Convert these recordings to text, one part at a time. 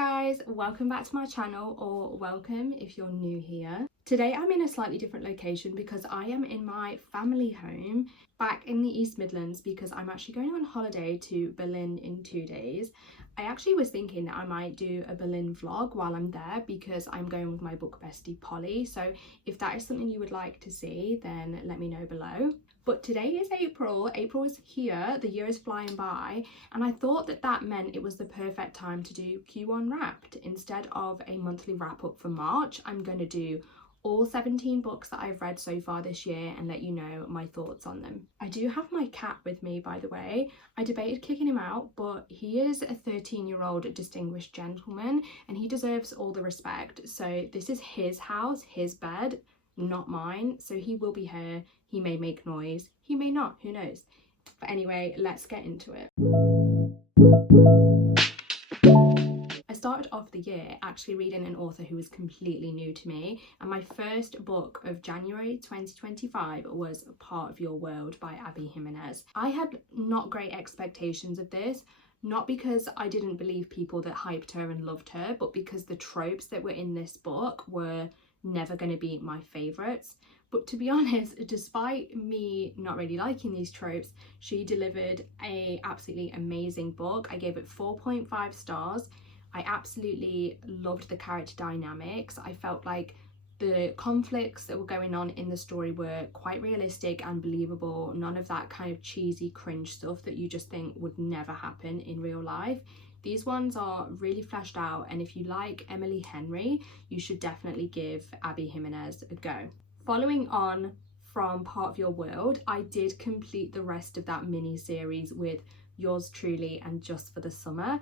guys, welcome back to my channel, or welcome if you're new here. Today I'm in a slightly different location because I am in my family home back in the East Midlands because I'm actually going on holiday to Berlin in 2 days. I actually was thinking that I might do a Berlin vlog while I'm there because I'm going with my book bestie Polly, so if that is something you would like to see then let me know below. But today is April is here, the year is flying by, and I thought that that meant it was the perfect time to do Q1 Wrapped. Instead of a monthly wrap up for March, I'm going to do all 17 books that I've read so far this year and let you know my thoughts on them. I do have my cat with me, by the way. I debated kicking him out, but he is a 13-year-old distinguished gentleman and he deserves all the respect. So this is his house, his bed, not mine, so he will be here. He may make noise, he may not, who knows. But anyway, let's get into it. I started off the year actually reading an author who was completely new to me, and my first book of January 2025 was Part of Your World by Ali Jimenez. I had not great expectations of this, not because I didn't believe people that hyped her and loved her, but because the tropes that were in this book were never going to be my favourites. But to be honest, despite me not really liking these tropes, she delivered a absolutely amazing book. I gave it 4.5 stars. I absolutely loved the character dynamics. I felt like the conflicts that were going on in the story were quite realistic and believable. None of that kind of cheesy cringe stuff that you just think would never happen in real life. These ones are really fleshed out, and if you like Emily Henry, you should definitely give Ali Jimenez a go. Following on from Part of Your World, I did complete the rest of that mini-series with Yours Truly and Just for the Summer,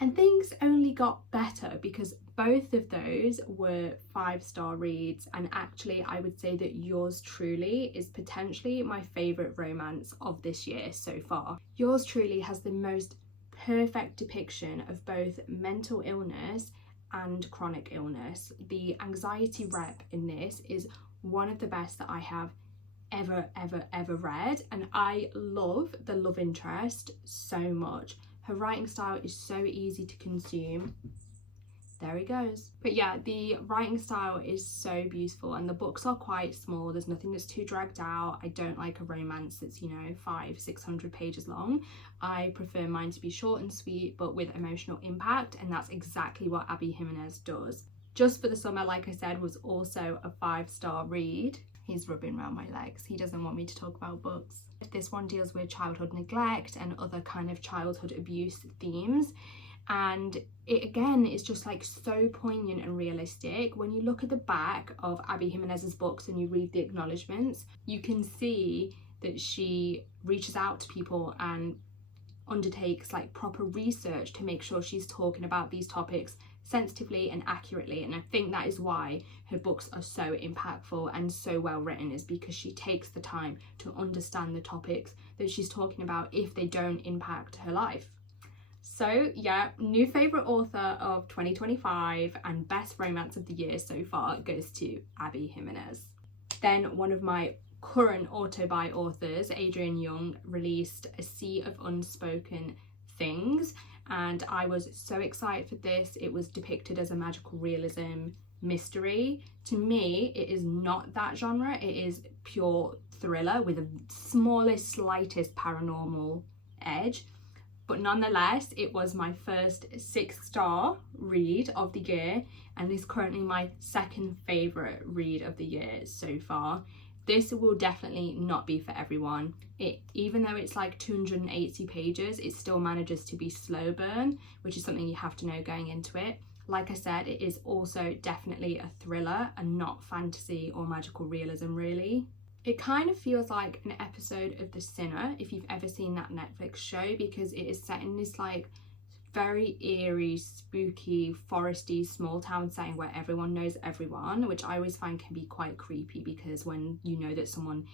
and things only got better because both of those were 5-star reads, and actually I would say that Yours Truly is potentially my favourite romance of this year so far. Yours Truly has the most perfect depiction of both mental illness and chronic illness. The anxiety rep in this is one of the best that I have ever read, and I love the love interest so much. Her writing style is so easy to consume. There he goes. But yeah, the writing style is so beautiful and the books are quite small. There's nothing that's too dragged out. I don't like a romance that's, you know, 500-600 pages long. I prefer mine to be short and sweet but with emotional impact, and that's exactly what Ali Jimenez does. Just for the Summer, like I said, was also a 5-star read. He's rubbing around my legs. He doesn't want me to talk about books. This one deals with childhood neglect and other kind of childhood abuse themes. And it again is just like so poignant and realistic. When you look at the back of Ali Jimenez's books and you read the acknowledgements, you can see that she reaches out to people and undertakes like proper research to make sure she's talking about these topics sensitively and accurately, and I think that is why her books are so impactful and so well written, is because she takes the time to understand the topics that she's talking about if they don't impact her life. So yeah, new favourite author of 2025 and best romance of the year so far goes to Ali Jimenez. Then one of my current auto-buy authors, Adrienne, released A Sea of Unspoken Things, and I was so excited for this. It was depicted as a magical realism mystery. To me, it is not that genre. It is pure thriller with a smallest, slightest paranormal edge. But nonetheless, it was my first 6-star read of the year and is currently my second favourite read of the year so far. This will definitely not be for everyone. Even though it's like 280 pages, it still manages to be slow burn, which is something you have to know going into it. Like I said, it is also definitely a thriller and not fantasy or magical realism really. It kind of feels like an episode of The Sinner, if you've ever seen that Netflix show, because it is set in this like very eerie, spooky, foresty, small town setting where everyone knows everyone, which I always find can be quite creepy because when you know that someone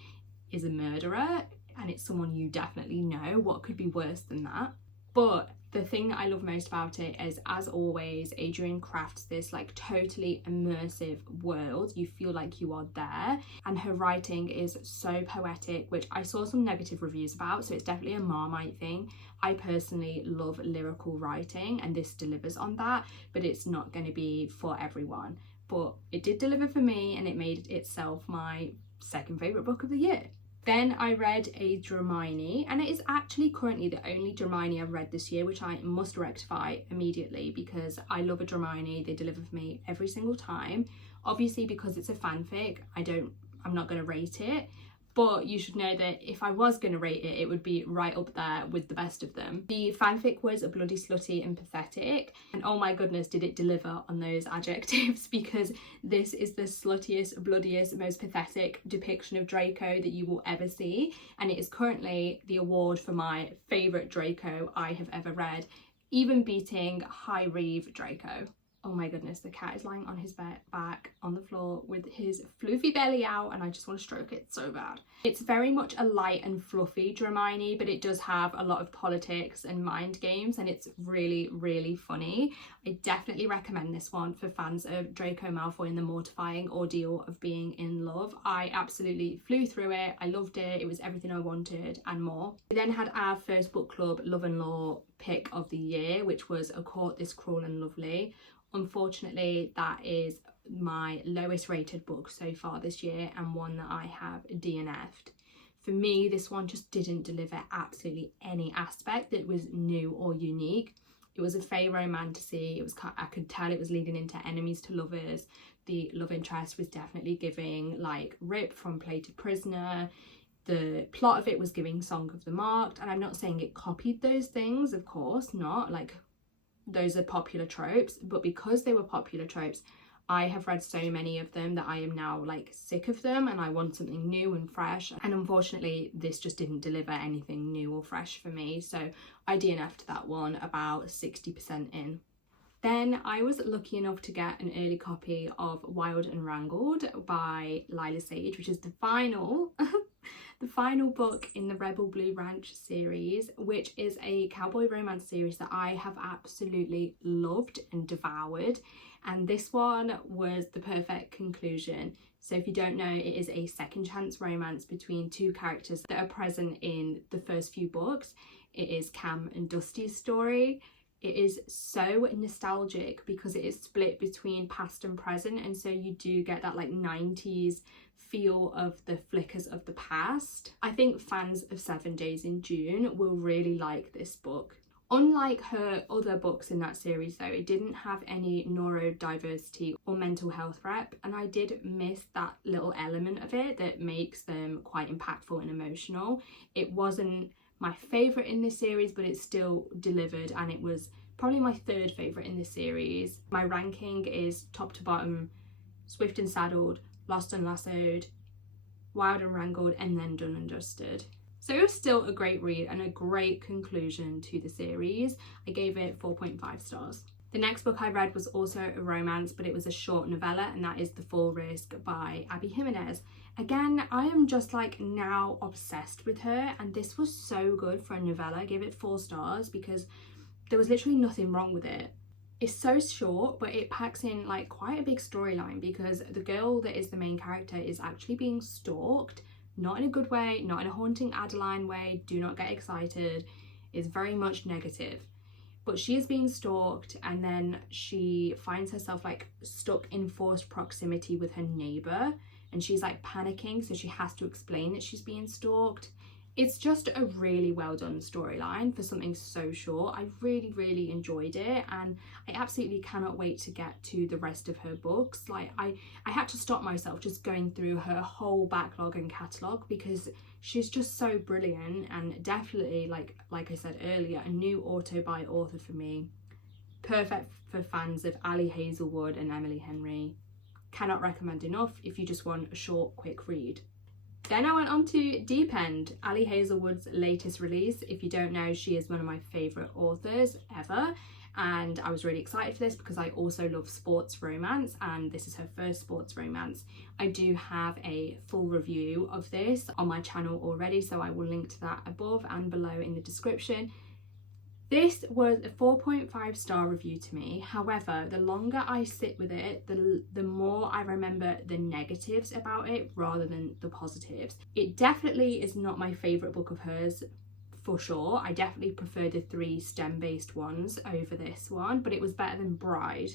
is a murderer and it's someone you definitely know, what could be worse than that? But the thing that I love most about it is, as always, Adrienne crafts this like totally immersive world. You feel like you are there, and her writing is so poetic, which I saw some negative reviews about, so it's definitely a Marmite thing. I personally love lyrical writing, and this delivers on that, but it's not going to be for everyone. But it did deliver for me, and it made itself my second favourite book of the year. Then I read a Dramione, and it is actually currently the only Dramione I've read this year, which I must rectify immediately because I love a Dramione. They deliver for me every single time. Obviously, because it's a fanfic, I'm not going to rate it. But you should know that if I was going to rate it, it would be right up there with the best of them. The fanfic was bloody slutty and pathetic, and oh my goodness, did it deliver on those adjectives, because this is the sluttiest, bloodiest, most pathetic depiction of Draco that you will ever see, and it is currently the award for my favourite Draco I have ever read, even beating High Reeve Draco. Oh my goodness, the cat is lying on his back on the floor with his floofy belly out, and I just want to stroke it so bad. It's very much a light and fluffy Dramione, but it does have a lot of politics and mind games, and it's really, really funny. I definitely recommend this one for fans of Draco Malfoy and the mortifying ordeal of being in love. I absolutely flew through it. I loved it. It was everything I wanted and more. We then had our first book club Love and Law pick of the year, which was A Court This Cruel and Lovely. Unfortunately, that is my lowest rated book so far this year, and one that I have DNF'd. For me, this one just didn't deliver absolutely any aspect that was new or unique. It was a fey romantasy. I could tell it was leading into enemies to lovers. The love interest was definitely giving like Rip from Plated Prisoner. The plot of it was giving Song of the Marked, and I'm not saying it copied those things, of course not, like those are popular tropes, but because they were popular tropes, I have read so many of them that I am now like sick of them, and I want something new and fresh, and unfortunately this just didn't deliver anything new or fresh for me, so I DNF'd that one about 60% in. Then I was lucky enough to get an early copy of Wild and Wrangled by Lyla Sage, which is the final the final book in the Rebel Blue Ranch series, which is a cowboy romance series that I have absolutely loved and devoured, and this one was the perfect conclusion. So if you don't know, it is a second chance romance between two characters that are present in the first few books. It is Cam and Dusty's story. It is so nostalgic because it is split between past and present, and so you do get that like 90s feel of the flickers of the past. I think fans of 7 Days in June will really like this book. Unlike her other books in that series though, it didn't have any neurodiversity or mental health rep, and I did miss that little element of it that makes them quite impactful and emotional. It wasn't my favourite in this series, but it still delivered, and it was probably my third favourite in this series. My ranking is top to bottom: Swift and Saddled, Lost and Lassoed, Wild and Wrangled, and then Done and Dusted. So it was still a great read and a great conclusion to the series. I gave it 4.5 stars. The next book I read was also a romance, but it was a short novella, and that is The Full Risk by Ali Jimenez. Again, I am just like now obsessed with her, and this was so good for a novella. I gave it 4 stars because there was literally nothing wrong with it. It's so short, but it packs in like quite a big storyline, because the girl that is the main character is actually being stalked, not in a good way, not in a haunting Adeline way, do not get excited, it's very much negative. But she is being stalked, and then she finds herself like stuck in forced proximity with her neighbour, and she's like panicking, so she has to explain that she's being stalked. It's just a really well done storyline for something so short. I really, really enjoyed it, and I absolutely cannot wait to get to the rest of her books. Like I had to stop myself just going through her whole backlog and catalogue, because she's just so brilliant, and definitely like I said earlier, a new auto by author for me. Perfect for fans of Ali Hazelwood and Emily Henry. Cannot recommend enough if you just want a short, quick read. Then I went on to Deep End, Ali Hazelwood's latest release. If you don't know, she is one of my favourite authors ever, and I was really excited for this because I also love sports romance, and this is her first sports romance. I do have a full review of this on my channel already, so I will link to that above and below in the description. This was a 4.5 star review to me. However, the longer I sit with it, the more I remember the negatives about it rather than the positives. It definitely is not my favourite book of hers for sure. I definitely prefer the 3 STEM-based ones over this one, but it was better than Bride,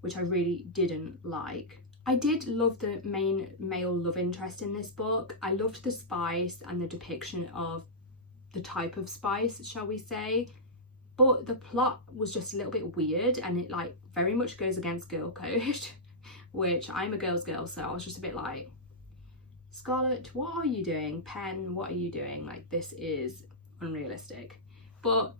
which I really didn't like. I did love the main male love interest in this book. I loved the spice and the depiction of the type of spice, shall we say, but the plot was just a little bit weird, and it like very much goes against girl code, which I'm a girl's girl, so I was just a bit like, Scarlett, what are you doing? Pen, what are you doing? Like, this is unrealistic. But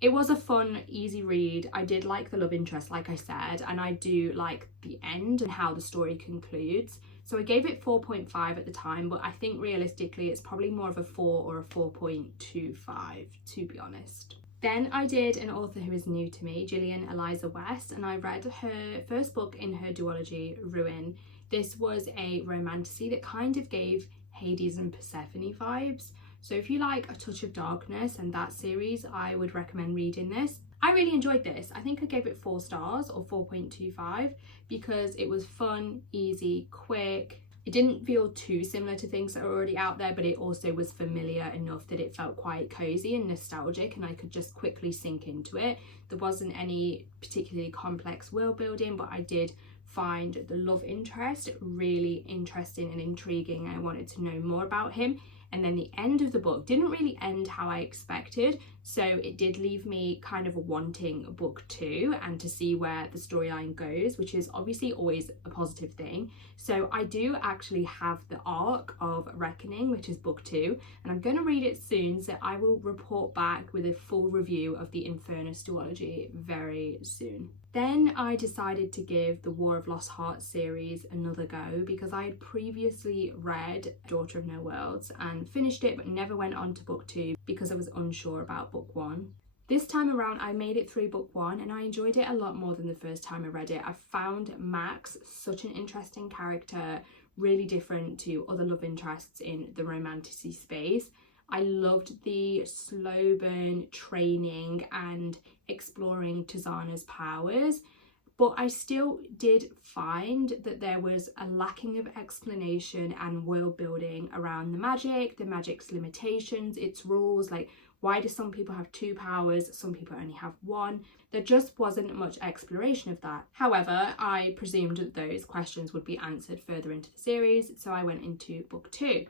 it was a fun, easy read. I did like the love interest, like I said, and I do like the end and how the story concludes. So I gave it 4.5 at the time, but I think realistically it's probably more of a 4 or a 4.25, to be honest. Then I did an author who is new to me, Gillian Eliza West, and I read her first book in her duology, Ruin. This was a romantasy that kind of gave Hades and Persephone vibes. So if you like a touch of darkness and that series, I would recommend reading this. I really enjoyed this. I think I gave it 4 stars or 4.25 because it was fun, easy, quick. It didn't feel too similar to things that are already out there, but it also was familiar enough that it felt quite cozy and nostalgic, and I could just quickly sink into it. There wasn't any particularly complex world building, but I did find the love interest really interesting and intriguing. I wanted to know more about him. And then the end of the book didn't really end how I expected, so it did leave me kind of wanting book 2 and to see where the storyline goes, which is obviously always a positive thing. So I do actually have the arc of Reckoning, which is book 2, and I'm going to read it soon, so I will report back with a full review of the Infernus duology very soon. Then I decided to give the War of Lost Hearts series another go because I had previously read Daughter of No Worlds and finished it but never went on to book 2 because I was unsure about book 1. This time around I made it through book 1 and I enjoyed it a lot more than the first time I read it. I found Max such an interesting character, really different to other love interests in the romantasy space. I loved the slow burn training and exploring Tizana's powers, but I still did find that there was a lacking of explanation and world building around the magic's limitations, its rules, like why do some people have 2 powers, some people only have 1. There just wasn't much exploration of that. However, I presumed that those questions would be answered further into the series, so I went into book 2.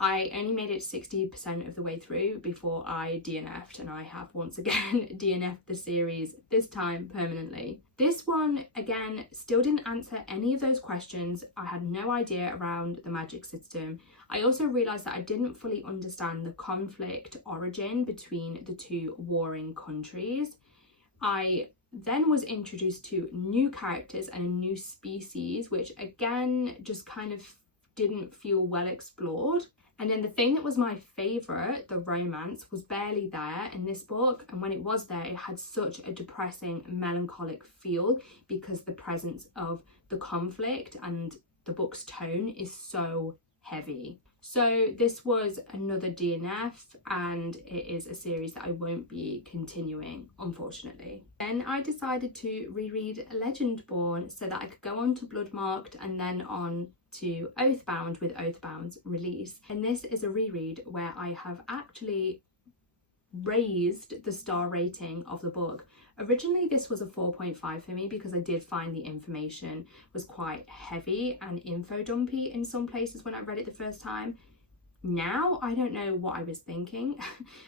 I only made it 60% of the way through before I DNF'd, and I have once again DNF'd the series, this time permanently. This one, again, still didn't answer any of those questions. I had no idea around the magic system. I also realised that I didn't fully understand the conflict origin between the 2 warring countries. I then was introduced to new characters and a new species, which again just kind of didn't feel well explored. And then the thing that was my favourite, the romance, was barely there in this book, and when it was there it had such a depressing, melancholic feel because the presence of the conflict and the book's tone is so heavy. So this was another DNF, and it is a series that I won't be continuing, unfortunately. Then I decided to reread Legendborn so that I could go on to Bloodmarked and then on to Oathbound with Oathbound's release. And this is a reread where I have actually raised the star rating of the book. Originally this was a 4.5 for me because I did find the information was quite heavy and info dumpy in some places when I read it the first time. Now I don't know what I was thinking.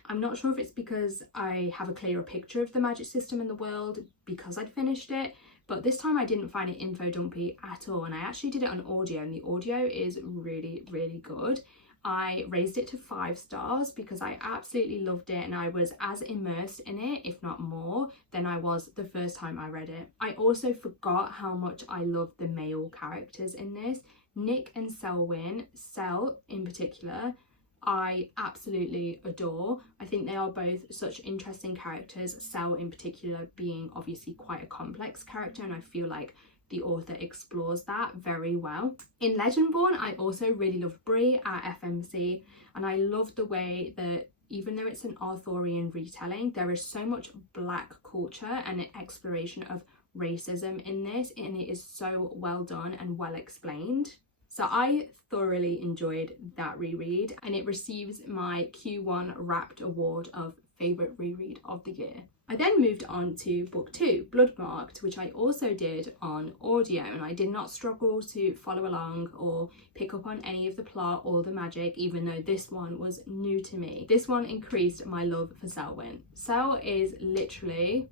I'm not sure if it's because I have a clearer picture of the magic system in the world because I'd finished it, but this time I didn't find it info dumpy at all, and I actually did it on audio, and the audio is really, really good. I raised it to 5 stars because I absolutely loved it and I was as immersed in it, if not more, than I was the first time I read it. I also forgot how much I loved the male characters in this. Nick and Selwyn, Sel in particular, I absolutely adore. I think they are both such interesting characters, Sel in particular being obviously quite a complex character, and I feel like the author explores that very well. In Legendborn, I also really love Bree at FMC, and I love the way that even though it's an Arthurian retelling, there is so much black culture and an exploration of racism in this, and it is so well done and well explained. So I thoroughly enjoyed that reread, and it receives my Q1 Wrapped Award of Favourite Reread of the Year. I then moved on to book 2, Bloodmarked, which I also did on audio, and I did not struggle to follow along or pick up on any of the plot or the magic, even though this one was new to me. This one increased my love for Selwyn. Sel is literally,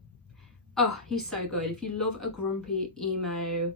oh, he's so good. If you love a grumpy emo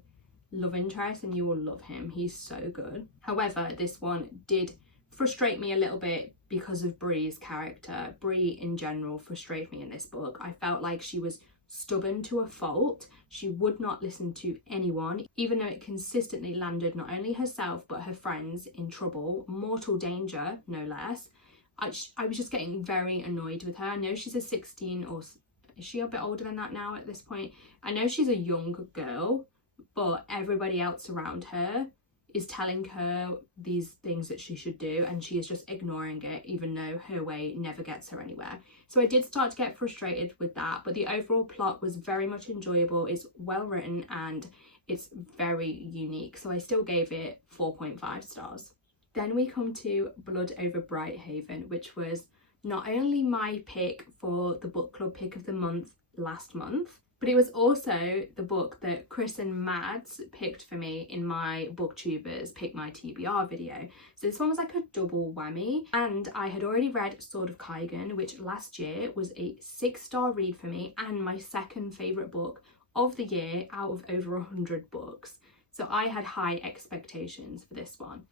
love interest, then you will love him. He's so good. However, this one did frustrate me a little bit because of Bree's character. Bree in general frustrated me in this book. I felt like she was stubborn to a fault. She would not listen to anyone, even though it consistently landed not only herself but her friends in trouble, mortal danger, no less. I was just getting very annoyed with her. I know she's a 16, or is she a bit older than that now at this point? I know she's a young girl, but everybody else around her is telling her these things that she should do, and she is just ignoring it, even though her way never gets her anywhere. So I did start to get frustrated with that, but the overall plot was very much enjoyable. It's well written and it's very unique, so I still gave it 4.5 stars. Then we come to Blood Over Brighthaven, which was not only my pick for the book club pick of the month last month, but it was also the book that Chris and Mads picked for me in my Booktubers Pick My TBR video. So this one was like a double whammy, and I had already read Sword of Kaigan, which last year was a 6-star read for me and my second favourite book of the year out of over 100 books. So I had high expectations for this one.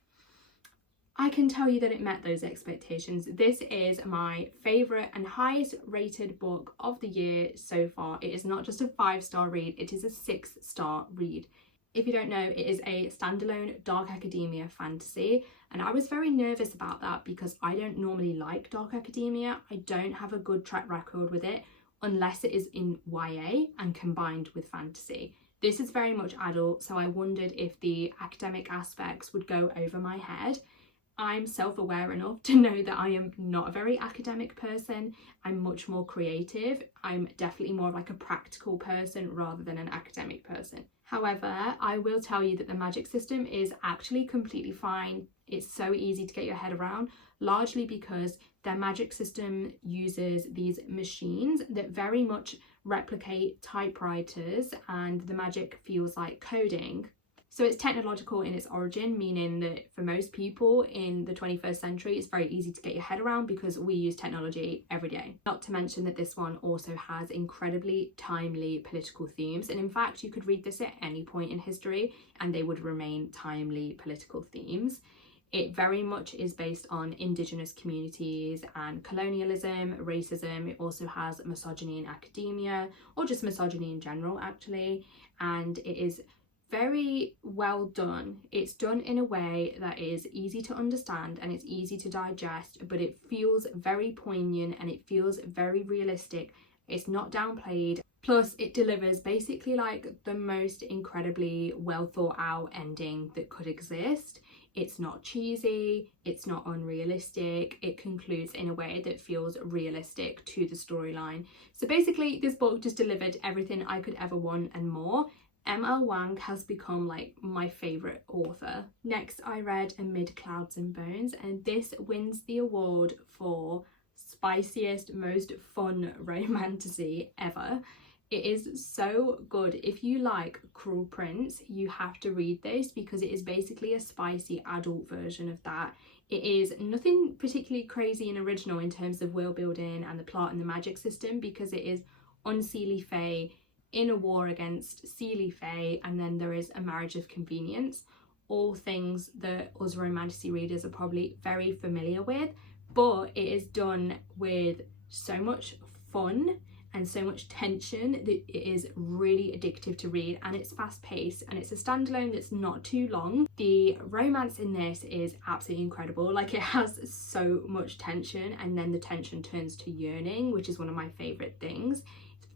I can tell you that it met those expectations. This is my favourite and highest rated book of the year so far. It is not just a 5-star read, it is a 6-star read. If you don't know, it is a standalone dark academia fantasy, and I was very nervous about that because I don't normally like dark academia. I don't have a good track record with it unless it is in YA and combined with fantasy. This is very much adult, so I wondered if the academic aspects would go over my head. I'm self-aware enough to know that I am not a very academic person. I'm much more creative. I'm definitely more of like a practical person rather than an academic person. However, I will tell you that the magic system is actually completely fine. It's so easy to get your head around, largely because their magic system uses these machines that very much replicate typewriters, and the magic feels like coding. So it's technological in its origin, meaning that for most people in the 21st century, it's very easy to get your head around because we use technology every day. Not to mention that this one also has incredibly timely political themes. And in fact, you could read this at any point in history and they would remain timely political themes. It very much is based on Indigenous communities and colonialism, racism. It also has misogyny in academia, or just misogyny in general, actually. And it is very well done. It's done in a way that is easy to understand and it's easy to digest, but it feels very poignant and it feels very realistic. It's not downplayed. Plus, it delivers basically like the most incredibly well thought out ending that could exist. It's not cheesy, it's not unrealistic, it concludes in a way that feels realistic to the storyline. So basically, this book just delivered everything I could ever want and more. M.L. Wang has become like my favourite author. Next, I read Amid Clouds and Bones, and this wins the award for spiciest, most fun romantasy ever. It is so good. If you like Cruel Prince, you have to read this because it is basically a spicy adult version of that. It is nothing particularly crazy and original in terms of world building and the plot and the magic system, because it is Unseelie Fae in a war against Seelie Fae, and then there is a marriage of convenience. All things that us romantasy readers are probably very familiar with, but it is done with so much fun and so much tension that it is really addictive to read, and it's fast paced, and it's a standalone that's not too long. The romance in this is absolutely incredible. Like, it has so much tension, and then the tension turns to yearning, which is one of my favourite things.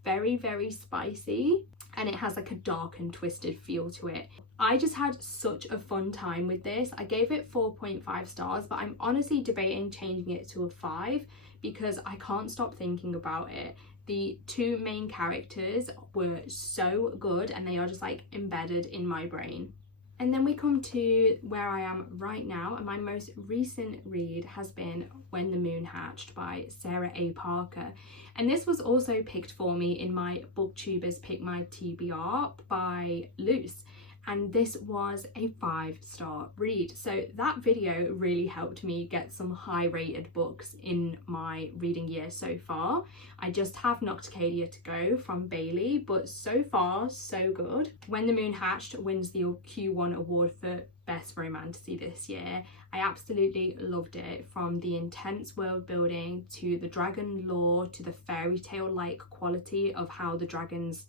Very, very spicy, and it has like a dark and twisted feel to it. I just had such a fun time with this. I gave it 4.5 stars, but I'm honestly debating changing it to a 5 because I can't stop thinking about it. The two main characters were so good and they are just like embedded in my brain. And then we come to where I am right now, and my most recent read has been When the Moon Hatched by Sarah A. Parker. And this was also picked for me in my Booktubers Pick My TBR by Luce. And this was a 5-star read. So that video really helped me get some high rated books in my reading year so far. I just have Nocticadia to go from Bailey, but so far so good. When the Moon Hatched wins the Q1 award for Best Romantasy this year. I absolutely loved it, from the intense world building to the dragon lore to the fairy tale like quality of how the dragons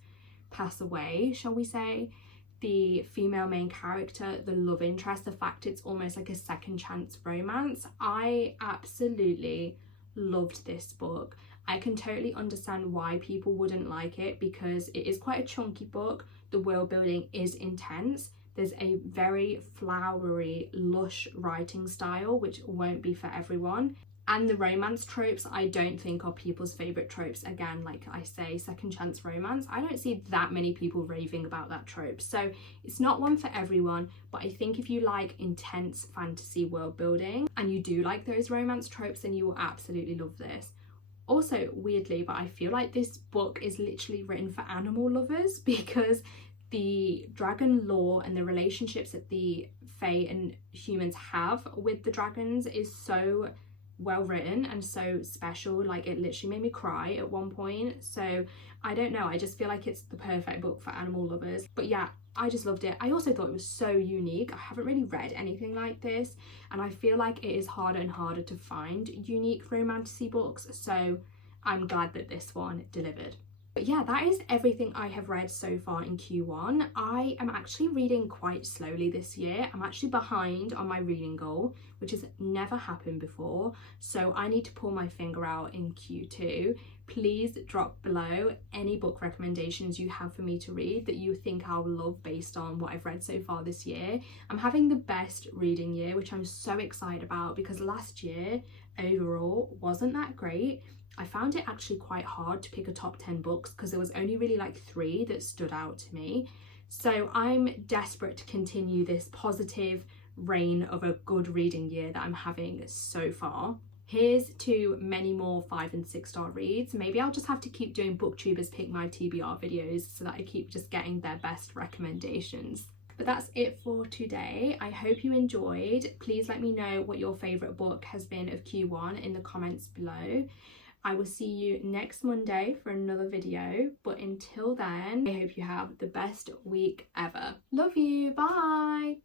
pass away, shall we say. The female main character, the love interest, the fact it's almost like a second chance romance. I absolutely loved this book. I can totally understand why people wouldn't like it, because it is quite a chunky book. The world building is intense. There's a very flowery, lush writing style, which won't be for everyone. And the romance tropes, I don't think are people's favourite tropes. Again, like I say, second chance romance. I don't see that many people raving about that trope. So it's not one for everyone, but I think if you like intense fantasy world building and you do like those romance tropes, then you will absolutely love this. Also, weirdly, but I feel like this book is literally written for animal lovers, because the dragon lore and the relationships that the Fae and humans have with the dragons is so well written and so special. Like, it literally made me cry at one point. So I don't know, I just feel like it's the perfect book for animal lovers. But yeah, I just loved it. I also thought it was so unique. I haven't really read anything like this, and I feel like it is harder and harder to find unique romantasy books, so I'm glad that this one delivered. But yeah, that is everything I have read so far in Q1. I am actually reading quite slowly this year. I'm actually behind on my reading goal, which has never happened before. So I need to pull my finger out in Q2. Please drop below any book recommendations you have for me to read that you think I'll love based on what I've read so far this year. I'm having the best reading year, which I'm so excited about, because last year overall wasn't that great. I found it actually quite hard to pick a top 10 books because there was only really like 3 that stood out to me. So I'm desperate to continue this positive reign of a good reading year that I'm having so far. Here's to many more 5 and 6 star reads. Maybe I'll just have to keep doing Booktubers Pick My TBR videos so that I keep just getting their best recommendations. But that's it for today. I hope you enjoyed. Please let me know what your favourite book has been of Q1 in the comments below. I will see you next Monday for another video, but until then, I hope you have the best week ever. Love you, bye!